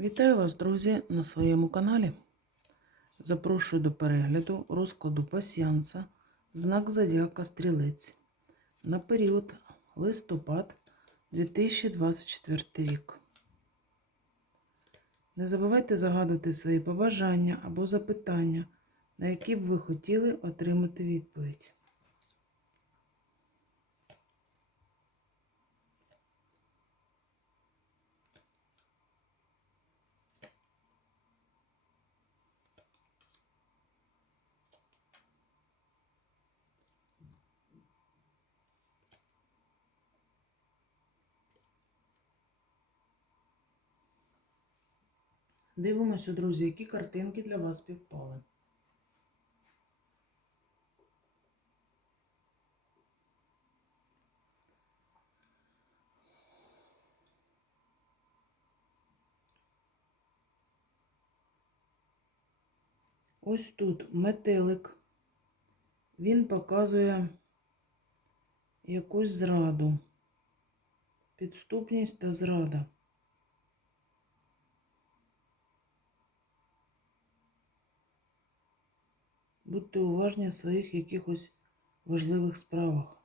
Вітаю вас, друзі, на своєму каналі. Запрошую до перегляду розкладу пасіанса знак Зодіака Стрілець на період листопад 2024 рік. Не забувайте загадувати свої побажання або запитання, на які б ви хотіли отримати відповідь. Дивимося, друзі, які картинки для вас співпали. Ось тут метелик. Він показує якусь зраду, підступність та зрада. Будьте уважні в своїх якихось важливих справах.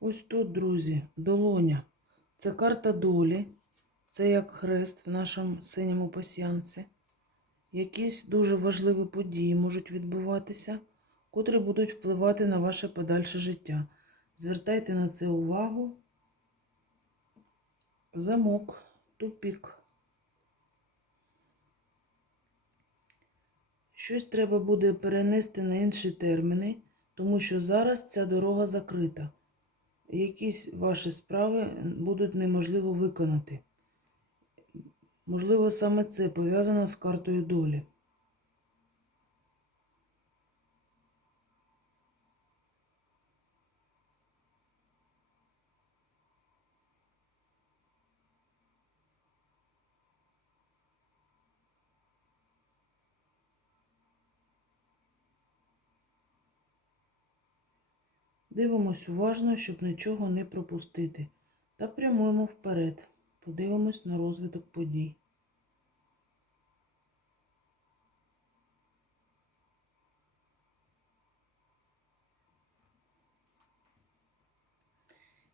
Ось тут, друзі, долоня. Це карта долі. Це як хрест в нашому синьому пасіянці. Якісь дуже важливі події можуть відбуватися, котрі будуть впливати на ваше подальше життя. Звертайте на це увагу. Замок, тупік. Щось треба буде перенести на інші терміни, тому що зараз ця дорога закрита. Якісь ваші справи будуть неможливо виконати. Можливо, саме це пов'язано з картою долі. Дивимось уважно, щоб нічого не пропустити. Та прямуємо вперед. Подивимось на розвиток подій.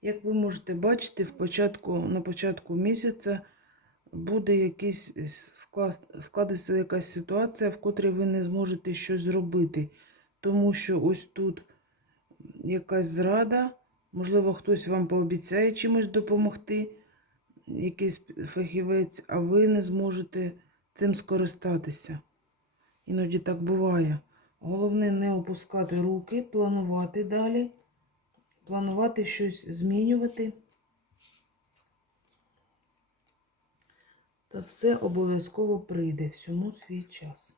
Як ви можете бачити, в початку, на початку місяця буде якийсь склад, складеться якась ситуація, в котрій ви не зможете щось зробити. Тому що ось тут якась зрада, можливо, хтось вам пообіцяє чимось допомогти, якийсь фахівець, а ви не зможете цим скористатися. Іноді так буває. Головне не опускати руки, планувати далі, планувати щось змінювати. Та все обов'язково прийде всьому свій час.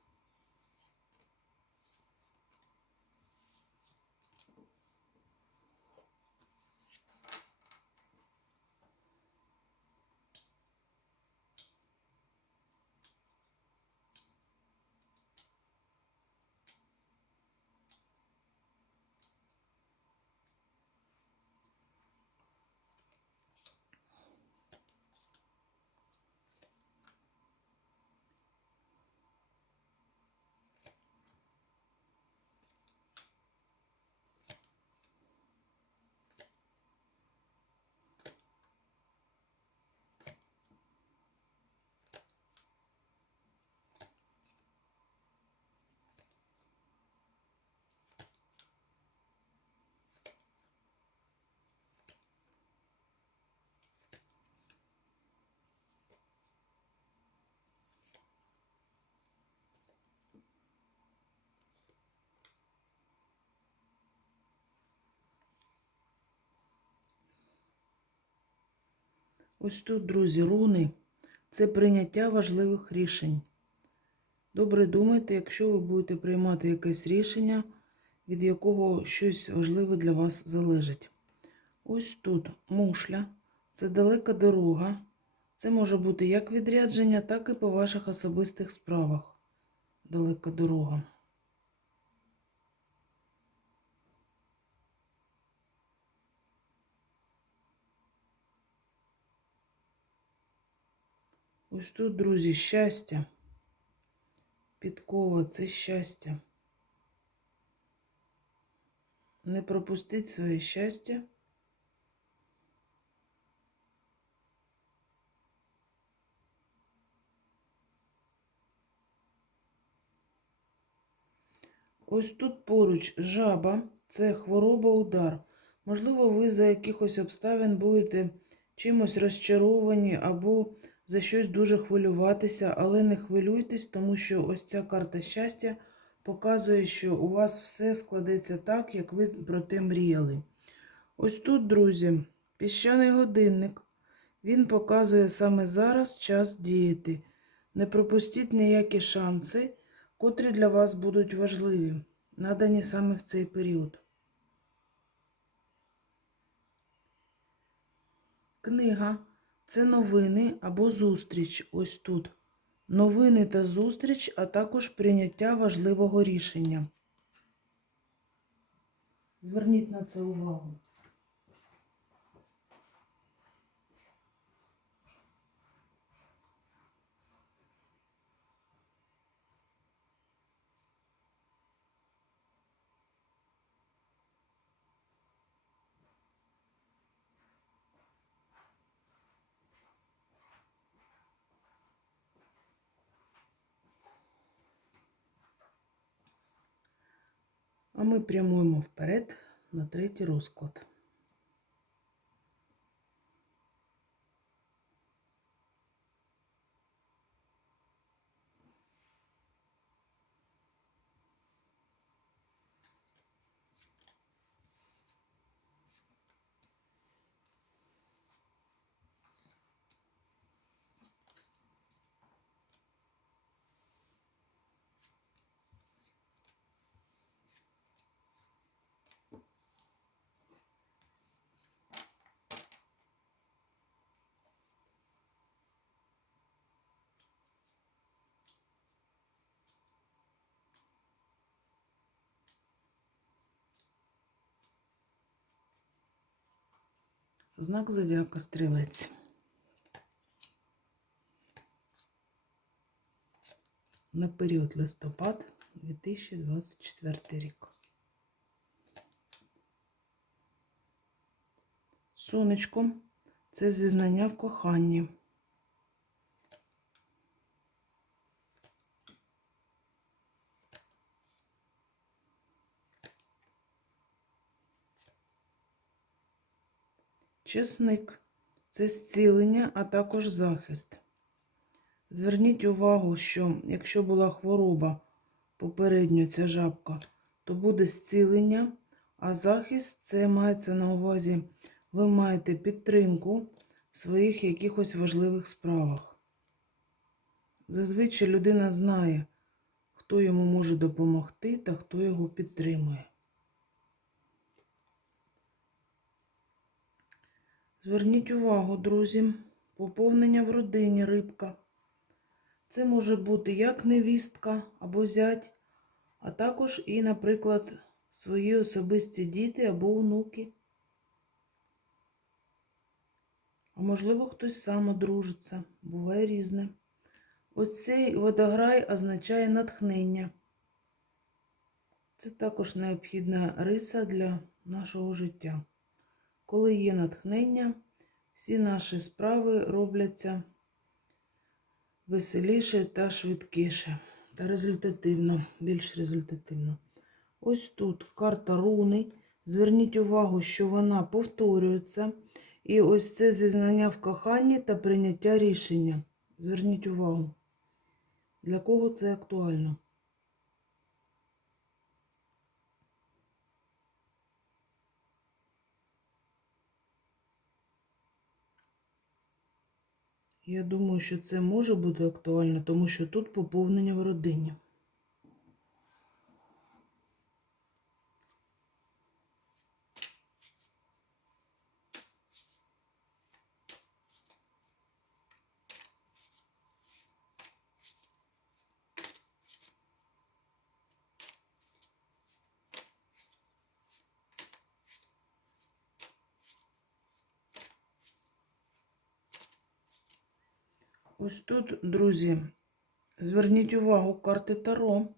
Ось тут, друзі, руни це прийняття важливих рішень. Добре думайте, якщо ви будете приймати якесь рішення, від якого щось важливе для вас залежить. Ось тут мушля, це далека дорога. Це може бути як відрядження, так і по ваших особистих справах. Далека дорога. Ось тут, друзі, щастя. Підкова це щастя. Не пропустіть своє щастя. Ось тут поруч жаба це хвороба удар. Можливо, ви за якихось обставин будете чимось розчаровані або за щось дуже хвилюватися, але не хвилюйтесь, тому що ось ця карта щастя показує, що у вас все складеться так, як ви про те мріяли. Ось тут, друзі, піщаний годинник. Він показує саме зараз час діяти. Не пропустіть ніякі шанси, котрі для вас будуть важливі, надані саме в цей період. Книга це новини або зустріч. Ось тут. Новини та зустріч, а також прийняття важливого рішення. Зверніть на це увагу. Ми прямуємо вперед на третій розклад. Знак зодіака стрілець. На період листопад 2024 рік. Сонечко це зізнання в коханні. Чесник це зцілення, а також захист. Зверніть увагу, що якщо була хвороба попередньо ця жабка, то буде зцілення, а захист це мається на увазі, ви маєте підтримку в своїх якихось важливих справах. Зазвичай людина знає, хто йому може допомогти та хто його підтримує. Зверніть увагу, друзі, поповнення в родині рибка. Це може бути як невістка або зять, а також і, наприклад, свої особисті діти або онуки. А можливо, хтось сам одружиться, буває різне. Ось цей водограй означає натхнення. Це також необхідна риса для нашого життя. Коли є натхнення, всі наші справи робляться веселіше та швидкіше, та результативно, більш результативно. Ось тут карта руни. Зверніть увагу, що вона повторюється. І ось це зізнання в коханні та прийняття рішення. Зверніть увагу, для кого це актуально. Я думаю, що це може бути актуально, тому що тут поповнення в родині. Ось тут, друзі, зверніть увагу карти Таро.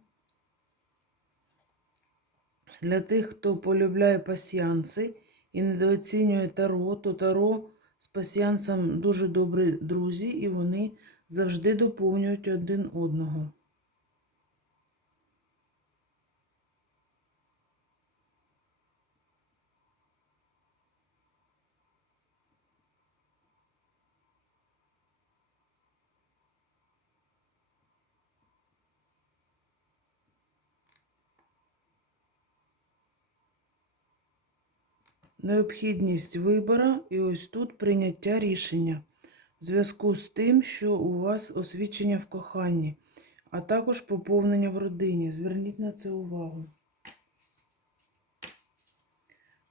Для тих, хто полюбляє пасіанси і недооцінює Таро, то Таро з пасіянсом дуже добрі друзі, і вони завжди доповнюють один одного. Необхідність вибору і ось тут прийняття рішення в зв'язку з тим, що у вас освічення в коханні, а також поповнення в родині. Зверніть на це увагу.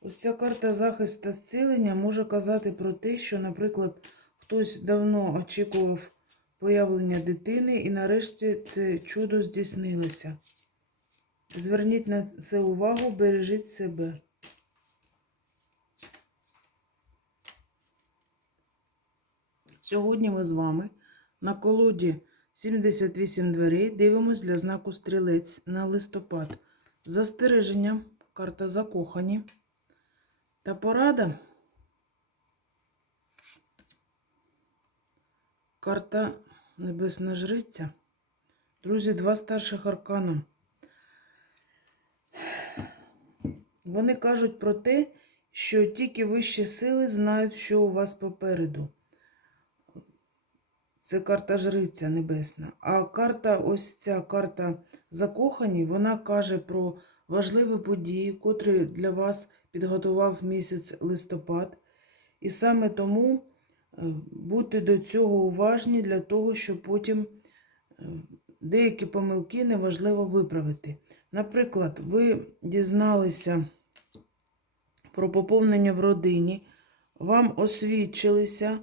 Ось ця карта захист та зцілення може казати про те, що, наприклад, хтось давно очікував появлення дитини, і нарешті це чудо здійснилося. Зверніть на це увагу, бережіть себе. Сьогодні ми з вами на колоді 78 дверей дивимось для знаку стрілець на листопад. Застереження, карта закохані. Та порада. Карта Небесна Жриця. Друзі, два старших аркана. Вони кажуть про те, що тільки вищі сили знають, що у вас попереду. Це карта Жриця Небесна. А карта, ось ця карта закохані, вона каже про важливі події, котрі для вас підготував місяць листопад. І саме тому е, будьте до цього уважні для того, щоб потім е, деякі помилки неважливо виправити. Наприклад, ви дізналися про поповнення в родині, вам освідчилися.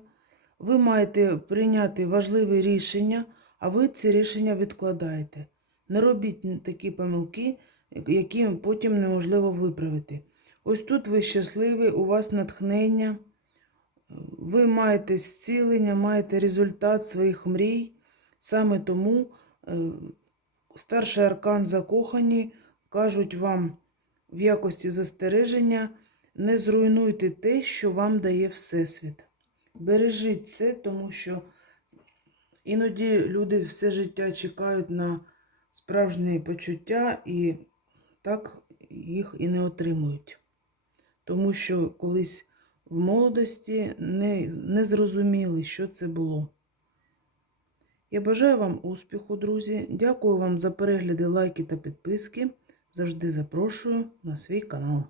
Ви маєте прийняти важливе рішення, а ви це рішення відкладаєте. Не робіть такі помилки, які потім неможливо виправити. Ось тут ви щасливі, у вас натхнення, ви маєте зцілення, маєте результат своїх мрій. Саме тому е, старший аркан закохані кажуть вам в якості застереження, не зруйнуйте те, що вам дає Всесвіт. Бережіть це, тому що іноді люди все життя чекають на справжні почуття і так їх і не отримують. Тому що колись в молодості не, не зрозуміли, що це було. Я бажаю вам успіху, друзі. Дякую вам за перегляди, лайки та підписки. Завжди запрошую на свій канал.